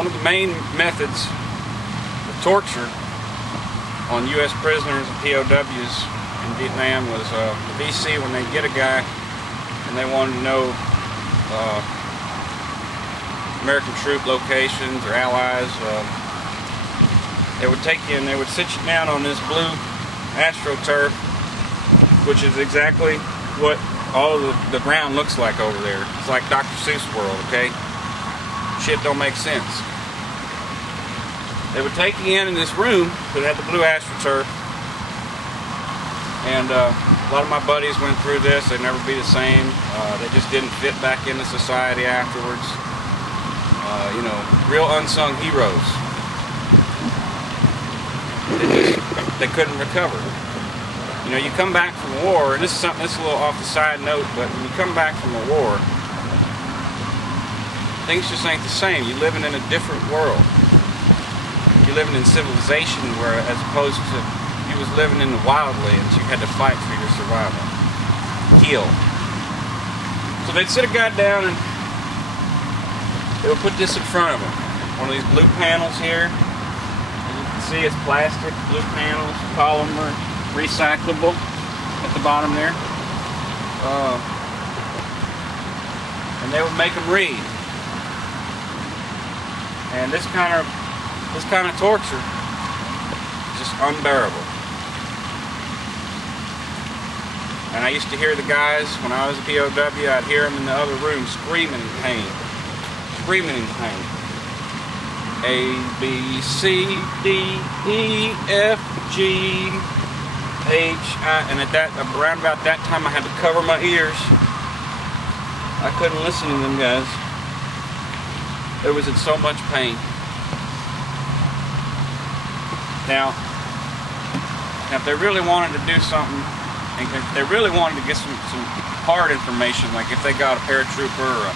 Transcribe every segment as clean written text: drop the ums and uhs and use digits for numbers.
One of the main methods of torture on U.S. prisoners and POWs in Vietnam was the VC, when they get a guy and they wanted to know American troop locations or allies, they would take you and they would sit you down on this blue AstroTurf, which is exactly what all of the ground looks like over there. It's like Dr. Seuss world, okay? Shit don't make sense. They would take you in this room that had the blue AstroTurf, and a lot of my buddies went through this. They'd never be the same. They just didn't fit back into society afterwards. You know, real unsung heroes. They couldn't recover. You know, you come back from war, and this is something that's a little off the side note, but when you come back from a war, things just ain't the same. You're living in a different world. You're living in civilization, where as opposed to you was living in the wildlands, you had to fight for your survival. Kill. So they'd sit a guy down and they would put this in front of him. One of these blue panels here. As you can see, it's plastic, blue panels, polymer, recyclable at the bottom there. And they would make them read. And this kind of torture is just unbearable. And I used to hear the guys, when I was a POW, I'd hear them in the other room screaming in pain. Screaming in pain. A, B, C, D, E, F, G, H, I, and around about that time I had to cover my ears. I couldn't listen to them guys. It was in so much pain. Now if they really wanted to do something, and if they really wanted to get some hard information, like if they got a paratrooper or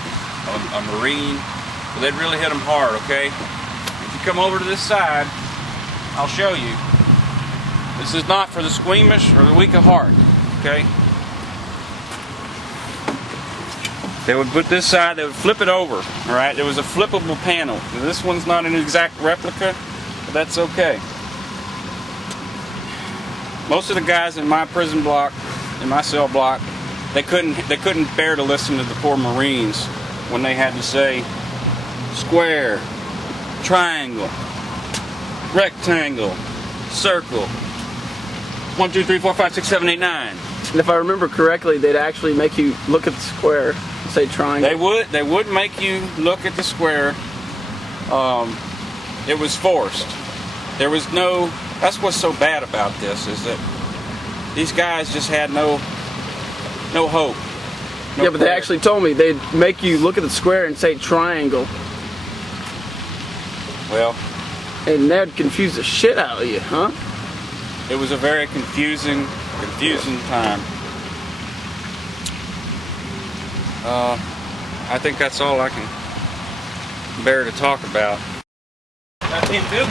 a Marine, well, they'd really hit them hard, okay? If you come over to this side, I'll show you. This is not for the squeamish or the weak of heart, okay? They would put this side, they would flip it over, alright? There was a flippable panel. This one's not an exact replica, but that's okay. Most of the guys in my prison block, in my cell block, they couldn't bear to listen to the poor Marines when they had to say square, triangle, rectangle, circle, 1, 2, 3, 4, 5, 6, 7, 8, 9. And if I remember correctly, they'd actually make you look at the square and say triangle. They would make you look at the square. It was forced. There was no. That's what's so bad about this, is that these guys just had no hope. Yeah, but they actually told me they'd make you look at the square and say triangle. Well, and that'd confuse the shit out of you, huh? It was a very confusing time. I think that's all I can bear to talk about. That team too?